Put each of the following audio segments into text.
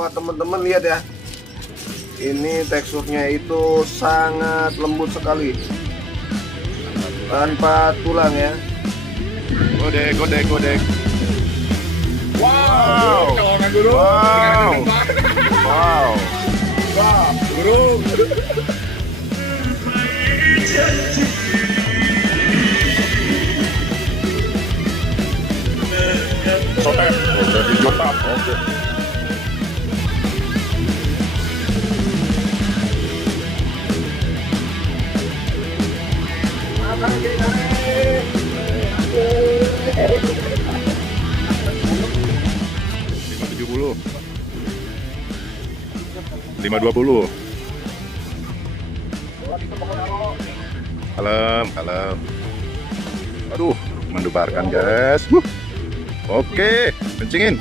buat teman-teman lihat ya. Ini teksturnya itu sangat lembut sekali, tanpa tulang ya. Godek. Wow. Guru. Sotem. Mantap. Oke. $5.20. Kalem. Aduh, mendebarkan guys. Oke, kencingin.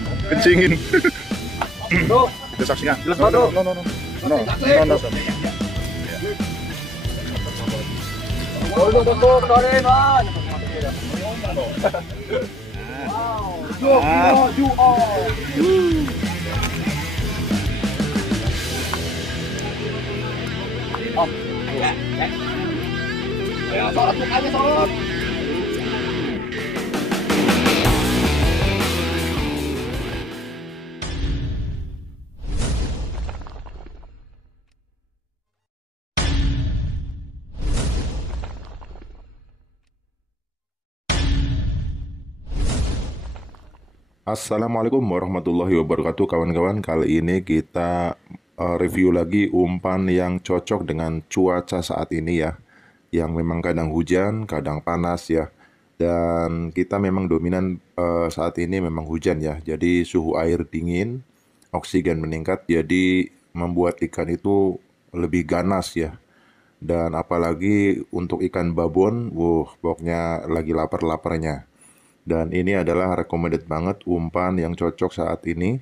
Itu saksinya. No. Assalamualaikum warahmatullahi wabarakatuh kawan-kawan. Kali ini kita review lagi umpan yang cocok dengan cuaca saat ini ya, yang memang kadang hujan, kadang panas ya. Dan kita memang dominan saat ini memang hujan ya. Jadi suhu air dingin, oksigen meningkat, jadi membuat ikan itu lebih ganas ya. Dan apalagi untuk ikan babon, pokoknya lagi lapar-laparnya. Dan ini adalah recommended banget umpan yang cocok saat ini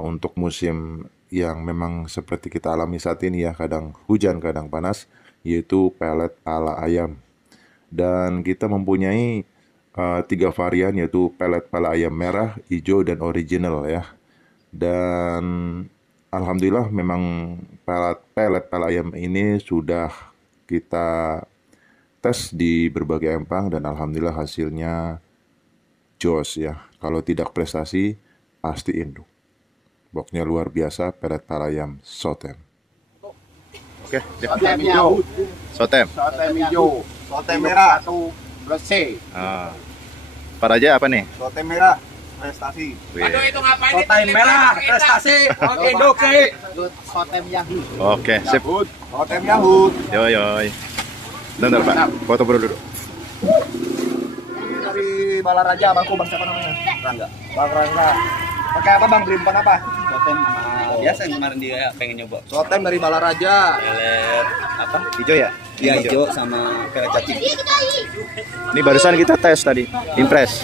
untuk musim yang memang seperti kita alami saat ini ya, kadang hujan kadang panas, yaitu pelet pala ayam. Dan kita mempunyai 3 varian, yaitu pelet pala ayam merah, hijau, dan original ya. Dan alhamdulillah memang pelet pala ayam ini sudah kita tes di berbagai empang dan alhamdulillah hasilnya jos ya. Kalau tidak prestasi pasti induk. Boxnya luar biasa, pelet pala ayam Sotem. Oke, Sotem hijau. Sotem Sotem merah. Bersih. Pak Raja apa nih? Sotem merah, prestasi. Aduh, itu ngapain? Sotem merah, prestasi. Oke, doke. Sotem Yahoo. Oke, sip. Sotem Yahoo. Yoi. Bentar Pak, foto bro dulu. Dari Balaraja, abangku, bang siapa namanya? Rangga. Bang Rangga. Pakai apa bang? Beli umpan apa? Sotem biasa yang kemarin dia pengen nyoba. Sotem dari Balaraja. Pelet apa? Hijau ya? Iya, hijau sama pelet cacing. Ini barusan kita tes tadi, impress.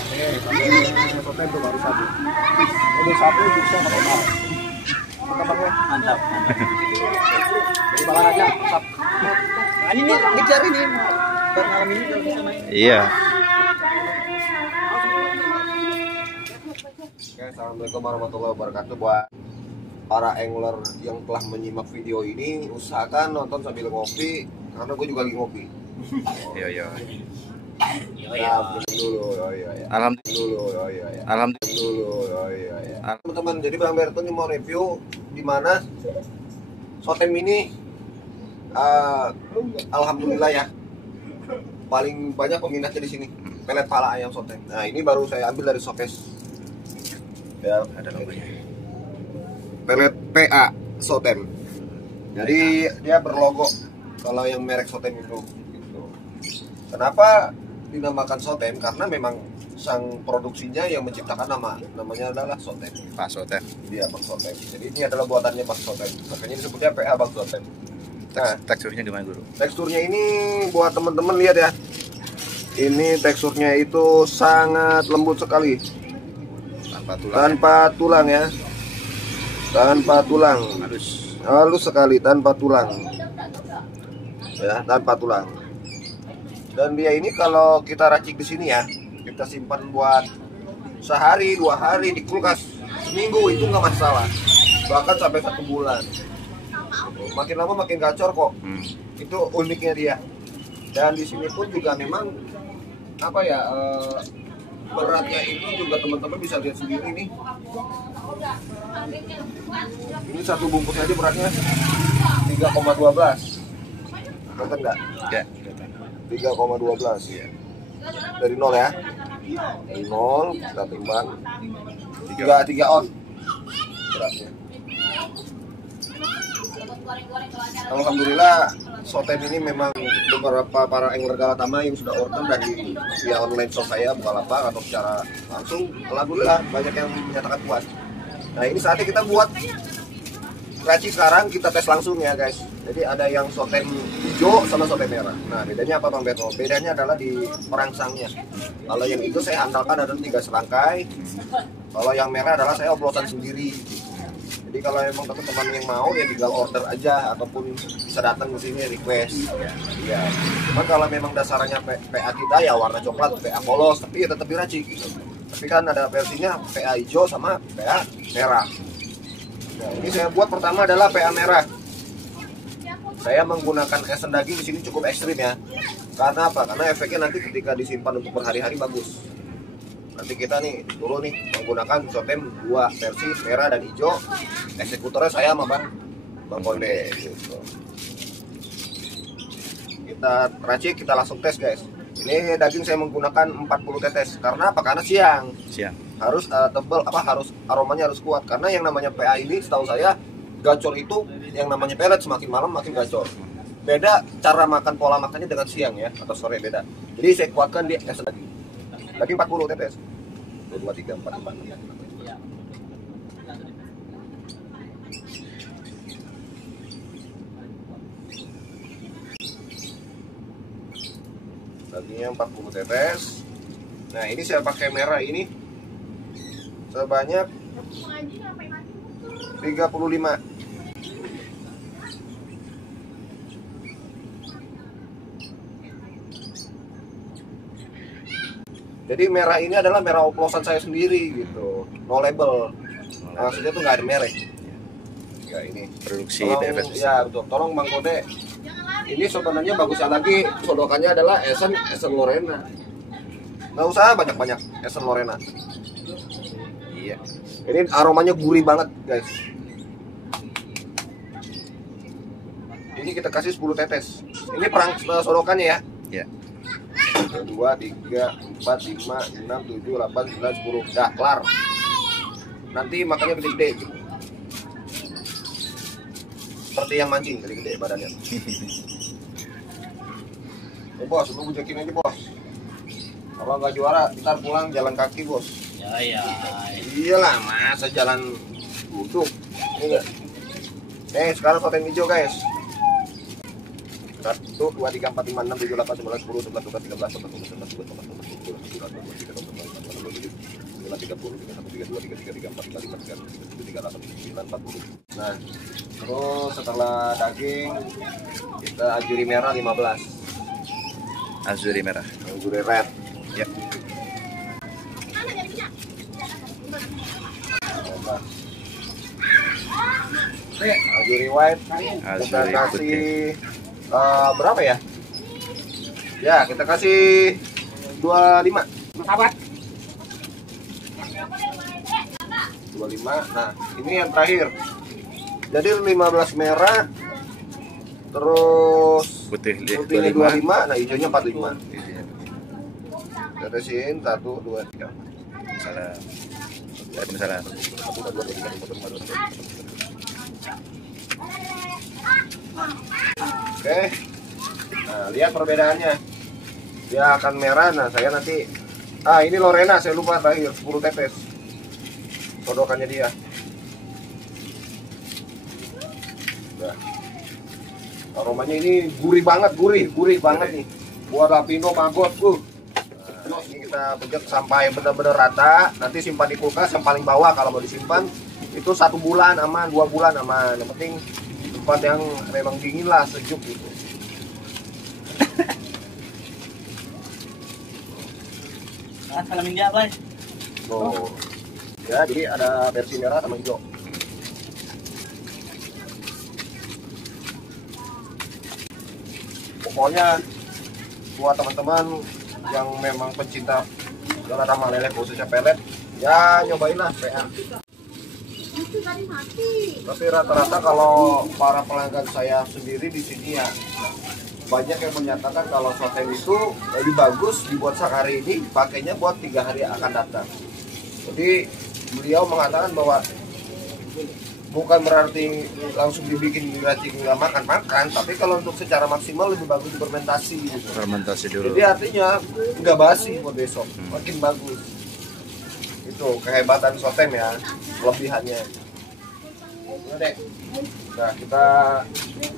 Sotem tuh baru satu. Ini satu bisa pakai apa? Mantap. Dari Balaraja. Ini ngejar ini. Buat malam ini kalau bisa main. Iya. Oke, assalamualaikum warahmatullahi wabarakatuh. Buat para angler yang telah menyimak video ini, usahakan nonton sambil ngopi, karena gue juga lagi ngopi. Iya. Alhamdulillah. Teman-teman, jadi Bang Berto ini mau review di mana Sotem ini alhamdulillah ya, paling banyak peminatnya di sini. Pelet pala ayam Sotem. Nah, ini baru saya ambil dari showcase. Ya, ada logonya. Pelet PA Sotem. Jadi dia berlogo kalau yang merek Sotem itu gitu. Kenapa dinamakan Sotem? Karena memang sang produksinya yang menciptakan namanya adalah Sotem. Pak Sotem. Dia Bang Sotem. Jadi ini adalah buatannya Bang Sotem. Makanya disebutnya PA Bang Sotem. Nah, teksturnya gimana guru? Teksturnya ini buat teman-teman lihat ya. Ini teksturnya itu sangat lembut sekali. Tanpa tulang ya. Tanpa tulang. Halus sekali, tanpa tulang. Ya, tanpa tulang. Dan dia ini kalau kita racik di sini ya, kita simpan buat sehari, 2 hari di kulkas, seminggu itu nggak masalah. bahkan sampai 1 bulan. Makin lama makin gacor kok. Itu uniknya dia. Dan di sini pun juga memang apa ya, beratnya itu juga teman-teman bisa lihat sendiri nih. Ini satu bungkusnya aja beratnya 3,12. Kelihatan nggak? Ya. 3,12. Iya. Dari 0 ya. Dari 0 kita timbang 3 on beratnya. Alhamdulillah Sotem ini memang beberapa para angler Galatama yang sudah order dari via online shop saya Bukalapak atau secara langsung, alhamdulillah banyak yang menyatakan puas. Nah ini saatnya kita buat racik sekarang, kita tes langsung ya guys. Jadi ada yang Sotem hijau sama Sotem merah. Nah bedanya apa Bang Beto? Bedanya adalah di perangsangnya. Kalau yang itu saya andalkan ada 3 serangkai. Kalau yang merah adalah saya oplosan sendiri. Jadi kalau emang teman-teman yang mau ya tinggal order aja ataupun bisa datang ke sini request. Ya. Cuman kalau memang dasarnya PA kita ya warna coklat, PA polos, tapi ya tetap diracik gitu. Tapi kan ada versinya PA hijau sama PA merah. Nah, ini saya buat pertama adalah PA merah. Saya menggunakan esen daging di sini cukup ekstrim ya. Karena apa? Karena efeknya nanti ketika disimpan untuk berhari-hari bagus. Nanti kita nih dulu nih menggunakan Sotem 2 versi merah dan hijau. Eksekutornya saya sama Bang Konde gitu. Kita racik, kita langsung tes guys. Ini daging saya menggunakan 40 tetes. Karena apa? Karena siang harus tebal, harus aromanya harus kuat. Karena yang namanya PA ini setahu saya gacor itu yang namanya pelet semakin malam makin gacor. Beda cara makan, pola makannya dengan siang ya atau sore beda. Jadi saya kuatkan di tes daging 40 tetes. 1, 2, 3, 4, 5, 6. Dagingnya 40 tetes. Nah ini saya pakai merah ini sebanyak 35. Jadi merah ini adalah merah oplosan saya sendiri gitu, no label. Maksudnya tuh nggak ada merek. Ya ini Produksi tolong, ya betul. Tolong Bang Kode. Ini sebenarnya bagusnya lagi sodokannya adalah esen Lorena. Nggak usah banyak-banyak esen Lorena. Iya. Ini aromanya gurih banget guys. Ini kita kasih 10 tetes. Ini perang sodokannya ya. Iya. 2, 3, 4, 5, 6, 7, 8, 9, 10. Udah kelar. Nanti makannya gede-gede gitu. Seperti yang mancing, gede-gede badannya. Bos, lu bujakin aja bos. Kalau nggak juara, ntar pulang jalan kaki bos. Ya. Iyalah, masa jalan duduk. Ini enggak. Sekarang Sotem hijau guys. 1, 2, 3, 4, 5, 6, 7, 8, 9, 10, 11, 12, 13, 14, 15, 16, 17, 18, 19, 20, 21, 22, 23, 24, 25, 26, 27, 28, 29, 40. Nah, terus setelah daging kita ajuri merah 15. Azuri merah. Ajuri red. Ya. Ajuri white. Kita Azuri kasih berapa ya? Ya, kita kasih 25. Sahabat. 25. Nah, ini yang terakhir. Jadi 15 merah. Terus Putihnya putihnya 25. 25, nah hijaunya 45. Iya. Tetesin 1, 2, 3. Salah. Waalaikumsalam. 1, 2, 3, 4, 5, 6, 7. Oke. Nah, lihat perbedaannya. Dia akan merah. Nah, saya nanti ini Lorena, saya lupa terakhir 10 tetes. Sodokannya dia. Nah. Aromanya ini gurih banget, gurih banget nih. Buat Lapino maggot, Nah, ini kita pejat sampai benar-benar rata. Nanti simpan di kulkas yang paling bawah kalau mau disimpan. Itu 1 bulan aman, 2 bulan aman. Yang penting tempat yang memang dingin lah, sejuk gitu. Salamin dia, Boy. Oh. Ya, jadi ada versi merah sama hijau. Pokoknya buat teman-teman yang memang pencinta ikan sama lele khususnya pelet, ya nyobainlah PA. Tapi rata-rata kalau para pelanggan saya sendiri di sini ya banyak yang menyatakan kalau sotem itu lebih bagus dibuat sehari ini, pakainya buat 3 hari akan datang. Jadi beliau mengatakan bahwa bukan berarti langsung dibikin diracik nggak makan, tapi kalau untuk secara maksimal lebih bagus difermentasi gitu. Fermentasi dulu. Jadi artinya nggak basi buat besok, makin bagus. Itu kehebatan sotem ya, kelebihannya. Udah deh. Nah kita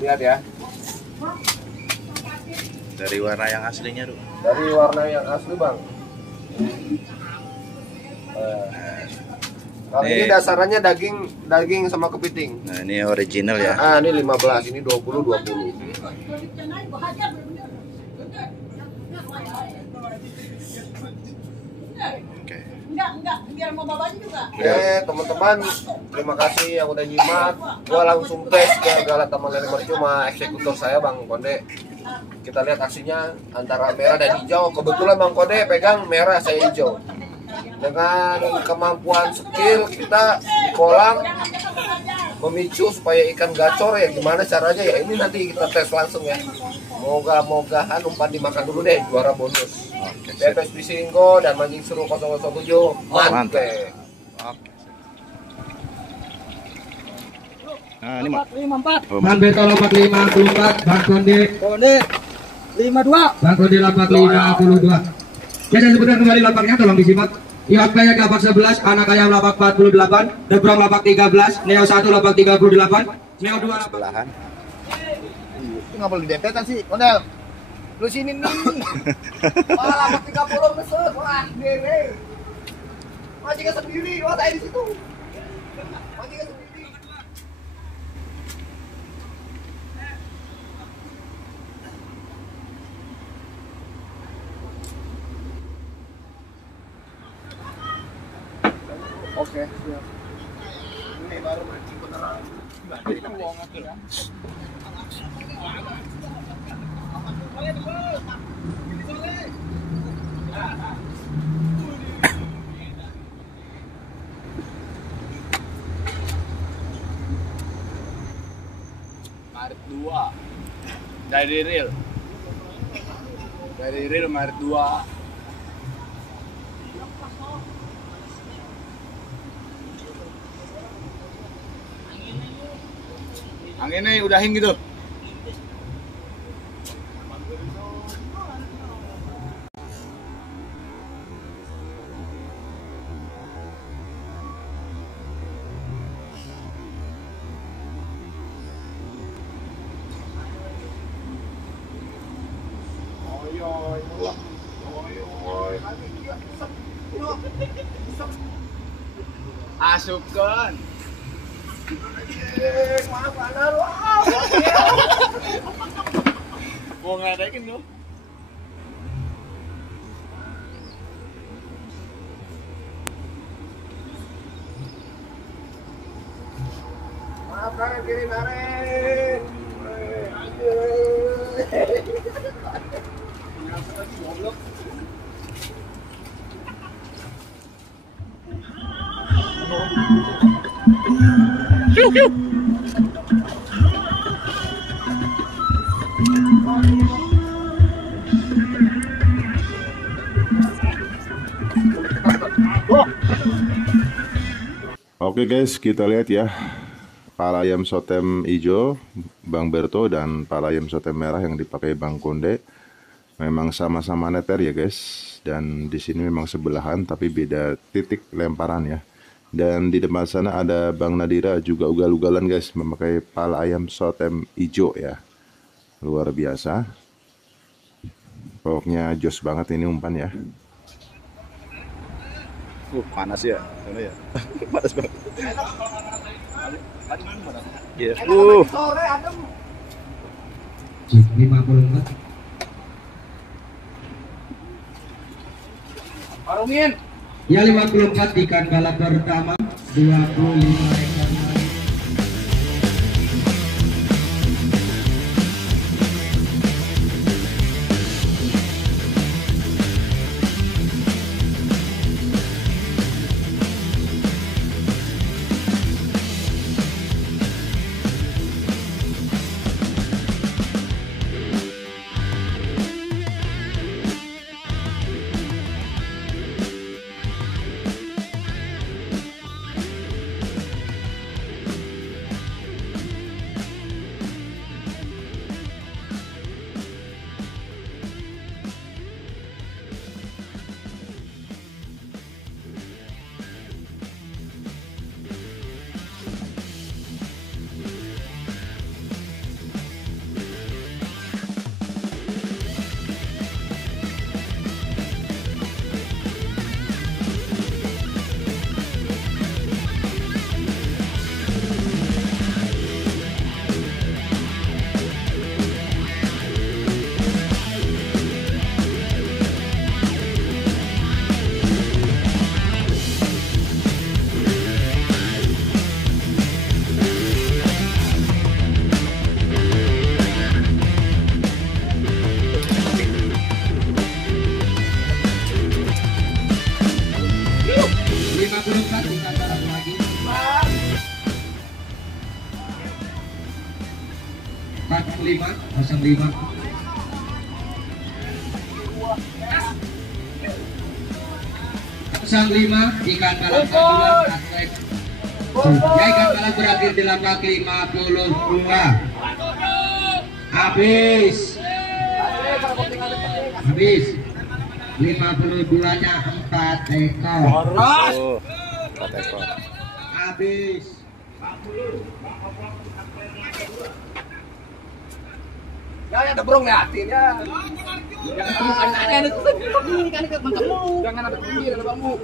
lihat ya. Dari warna yang aslinya dulu. Dari warna yang asli bang. Kalau ini dasarannya daging sama kepiting. Nah ini original ya. Ah ini 15, ini 20. Oke. Enggak, biar mau babanya juga. Teman-teman, terima kasih yang udah nyimak. Gua langsung tes ke Galat Taman Lele Mercuma, eksekutor saya Bang Konde. Kita lihat aksinya antara merah dan hijau. Kebetulan Bang Konde pegang merah, saya hijau. Dengan kemampuan skill kita di kolam memicu supaya ikan gacor ya, gimana caranya ya, ini nanti kita tes langsung ya. Moga-mogahan umpan dimakan dulu deh, juara bonus. Bebas Bisinggo dan mancing seru 007 mantap. Nah ini mah 54. oh, Bang Beto lompat 54, Bang Konde Konde 52. Bang Konde lompat 52. Ya saya sebutkan kembali lapaknya, tolong disimak. Iwak Playa lapak 11, Anak Ayam lapak 48, Debrong lapak 13, Neo 1 lapak 38, Neo 2 lapak sebelahan. Itu nggak boleh didepetan sih, Konel. Lu sini nih. Wah, lapak 30 besar. Wah, dere. Mancingnya sendiri, wah saya di situ. Mancingnya sendiri. Oke, siap. Ini baru mancing beneran. Maret 2 dari real Maret 2. Anginnya udahin gitu. Asupkan. Mau ngadain tuh. Maaf Karen, kiri Karen. Oke guys, kita lihat ya pala ayam sotem hijau Bang Berto dan pala ayam sotem merah yang dipakai Bang Konde. Memang sama-sama neter ya guys, dan di sini memang sebelahan tapi beda titik lemparan ya. Dan di depan sana ada Bang Nadira juga ugal-ugalan guys, memakai pala ayam sotem hijau ya. Luar biasa. Pokoknya jos banget ini umpan ya. Panas ya, mana ya? Panas banget. Iya. Sore adem. 54. Parungin. Ya 54 ikan galak pertama 25 ekor. 05 ikan balap Madura Atlet. Ya, ikan balap berakhir di lapak 52. Habis 52-nya 4 ekor. Oh, 4 ekor. Habis. Ya, ada burung liatin ya. Jangan ada pinggir, ada bambu.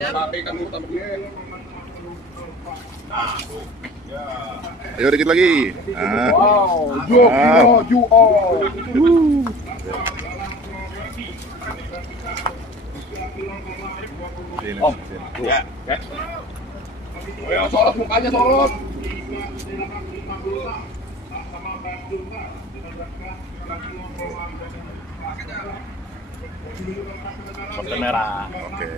Tapi kamu tambah dia. Ayo dikit lagi. Ah. Wow, you all. Sini, Om. sini. Ya. Ayo sorot mukanya sorot. Sorten merah. Oke.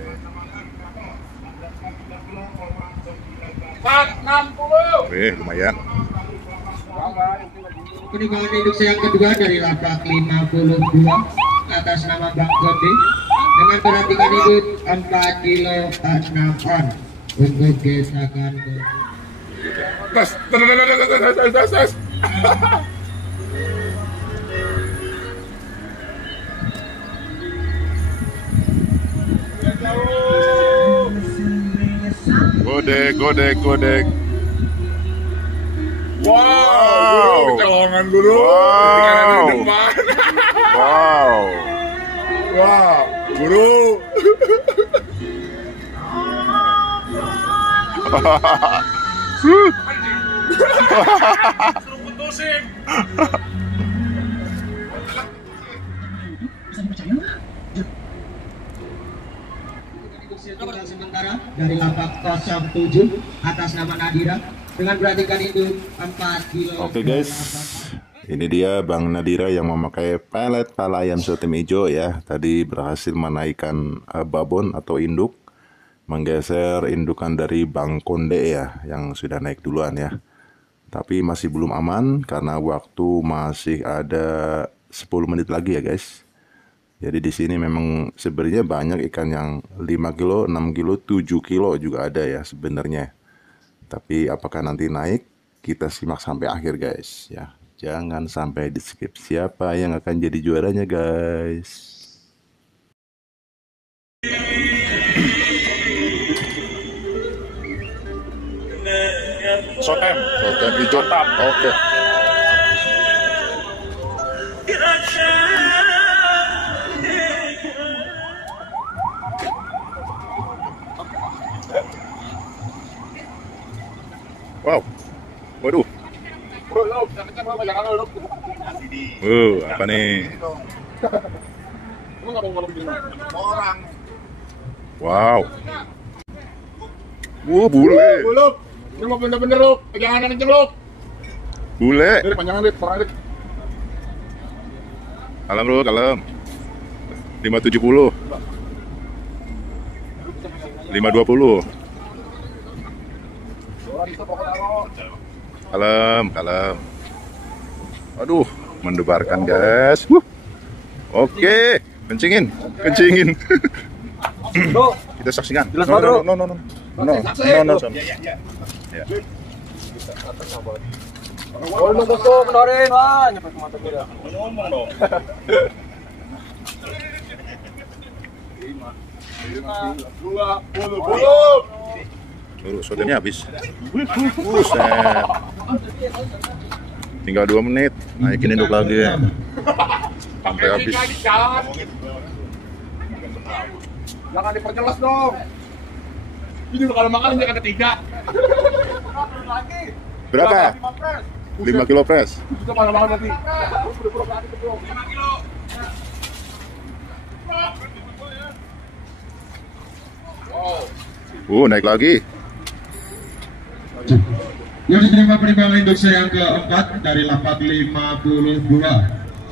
460. Wih, lumayan. Penimbangan induk yang kedua dari lapak 52 atas nama Bang Gode dengan berat ikan hidup 4 kilo 6 on untuk gesakan ke Tes. Godek. Wow, kecolongan dulu. Wow. Di depan. Wow. Wow, guru. tunggal sementara dari lapak 07 atas nama Nadira dengan berat ikan hidup 4 kilo. Oke guys, ini dia Bang Nadira yang memakai pelet pala ayam sotem hijau ya. Tadi berhasil menaikkan babon atau induk, menggeser indukan dari Bang Konde ya, yang sudah naik duluan ya. Tapi masih belum aman karena waktu masih ada 10 menit lagi ya guys. Jadi di sini memang sebenarnya banyak ikan yang 5 kilo, 6 kilo, 7 kilo juga ada ya sebenarnya. Tapi apakah nanti naik? Kita simak sampai akhir guys ya. Jangan sampai di skip siapa yang akan jadi juaranya guys. Sotem hijau tap. Oke. Wow. Waduh. Apa nih? Wow. Bule. Buluk. Ini mau bener-bener lu. Jangan ada celuk. Bule. Ini panjangan dit, perang dit. Kalem bro, kalem. 570. 520. Kalem. Aduh, mendebarkan guys. Oke, kencingin. Kita saksikan. Jelas banget, bro. No. Ya. Oh, lu bos tuh mendorin, wah, nyampe ke mata gue. Ngomong dong. 5, 20. Tunggu, sotemnya habis. Buset. Tinggal 2 menit, naikin induk lagi ya. Sampai habis. Jangan diperjelas dong. Ini kalau makan ini ada 3. Berapa? 5 kilo fresh. Itu mana banget nanti. 5 kilo. Naik lagi. Yang diterima penimbangan induk yang keempat dari lapak 52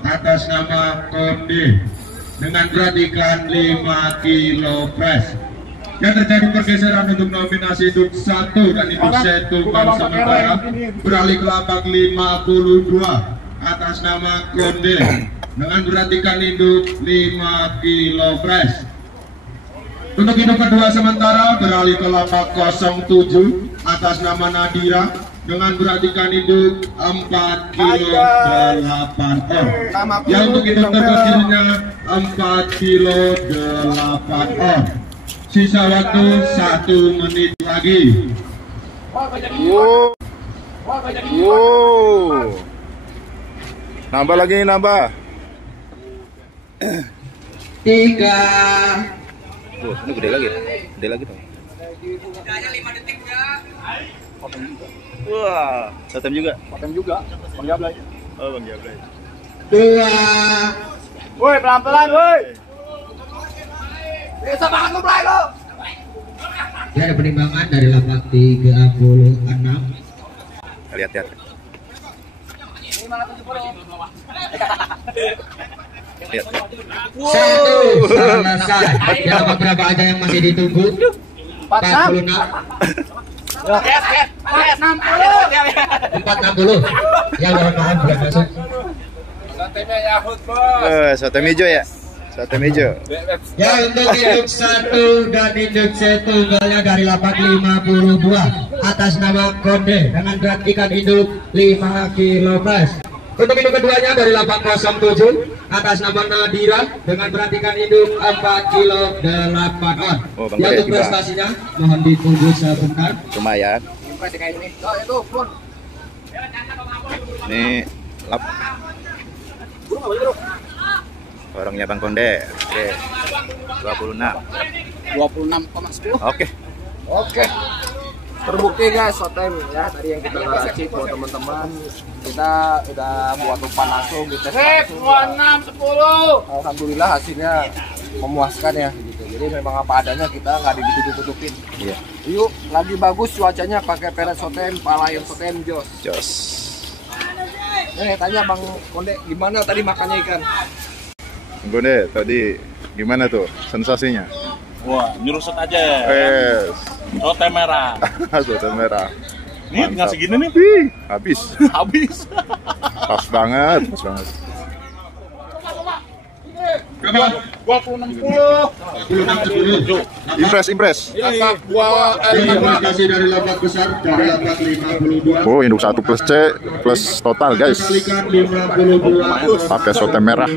atas nama Konde dengan berat ikan 5 kilo fresh. Yang terjadi pergeseran untuk nominasi induk 1 dan induk 1 tunggal sementara beralih ke lapak 52 atas nama Konde dengan berat ikan induk 5 kilo fresh. Untuk induk kedua sementara beralih ke lapak 07 atas nama Nadira dengan berat ikan induk 4 kilo 8 on. Yang untuk induk terkecilnya 4 kilo 8 on. Sisa waktu 1 menit lagi. Wow. Nambah lagi, nambah. 3. Ini gede lagi. Gede lagi tuh. Wah, Sotem juga. Potong juga. Bang Jablay. Oh, Bang Jablay. 2. Woi, pelan-pelan, woi. Bisa banget lu play lo. Ya, ada penimbangan dari lapak 36. Lihat. Lihat. 1 selesai. Dalam berapa aja yang masih ditunggu? 46. 460. Ya, mohon belum masuk. Sotem hijau ya? Sotem hijau. Ya, untuk induk 1 dan induk 1 tunggalnya dari lapak 52 atas nama Konde dengan berat ikan induk 5 kilo plus. Untuk induk keduanya dari lapak 07 atas nama Nadira dengan berat ikan induk 4 kilo 8 on. Oh, Bang Ya, Gede untuk juga. prestasinya mohon ditunggu sebentar. Lumayan. Itu pun. Ini lap. Orangnya Bang Konde. Oke. 26. 26,10. Oke. Oke. Terbukti guys, Sotem ya tadi yang kita racik buat teman-teman. Kita udah buat umpan langsung dites langsung. 26,10. Alhamdulillah hasilnya memuaskan ya gitu. Jadi memang apa adanya, kita nggak ditutup-tutupin. Iya. Yuk, lagi bagus cuacanya pakai pelet Sotem, palayam Sotem jos. Jos. Tanya Bang Konde gimana tadi makannya ikan? Bang Konde, tadi gimana tuh sensasinya? Wah, nyurusut aja ya. Yes. Sotem merah. Sotem merah. Nih, tinggal segini nih. Habis. Habis. Pas banget, pas banget. 26,10. Impres. Terima kasih dari lapak besar dari lapak 52. Oh, induk 1 plus C plus total guys. Kalikan 52 Pakai sotem merah.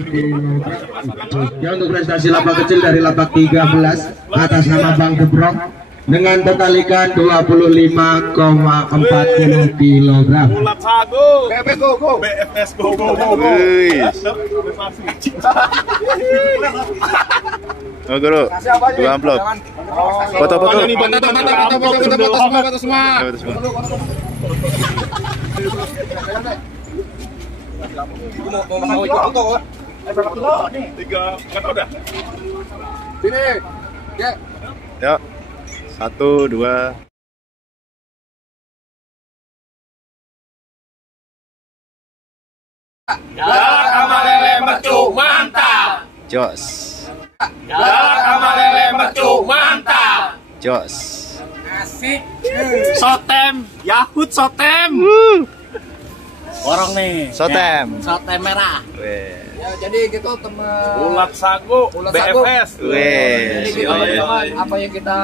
Ya, untuk prestasi lapak kecil dari lapak 13 atas nama Bang Gebrok dengan total ikan 25,40 kg. Bulat sagu. BFS go. BFS go. Wih. Oh, Guru. Dua amplop. Foto-foto. Foto semua. Foto semua. Mau ikut foto kan? Berapa kilo nih? 3, nggak tahu dah. Sini. Ya. Yuk. 1, 2. Galak sama lele mercu, mantap. Jos. Galak sama lele mercu, mantap. Jos. Asik. Sotem, Yahut Sotem. Borong nih. Sotem. Sotem merah. Weh. Ya, jadi gitu teman. Bulat sagu, Bulat sagu. BFS. Weh. Jadi gitu teman, apa yang kita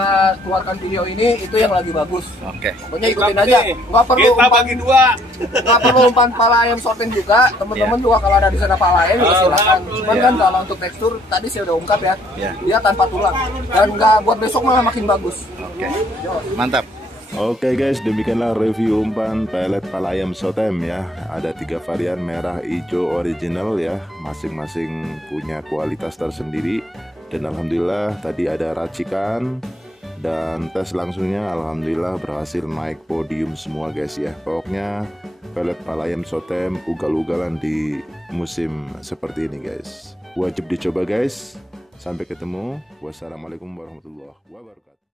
keluarkan video ini itu yang lagi bagus. Oke. Pokoknya ikutin aja. Nggak perlu Kita umpan, bagi 2. nggak perlu umpan pala ayam Sotem juga. Teman-teman juga kalau ada di sana pala ayam juga silakan. Cuman kan kalau untuk tekstur tadi saya udah ungkap ya. Ya. Dia tanpa tulang dan nggak buat besok malah makin bagus. Oke. Mantap. Oke guys, demikianlah review umpan pelet palayam Sotem ya. Ada 3 varian, merah, hijau, original ya. Masing-masing punya kualitas tersendiri. Dan alhamdulillah tadi ada racikan dan tes langsungnya alhamdulillah berhasil naik podium semua guys ya. Pokoknya pelet palayam Sotem ugal-ugalan di musim seperti ini guys. Wajib dicoba guys. Sampai ketemu. Wassalamualaikum warahmatullahi wabarakatuh.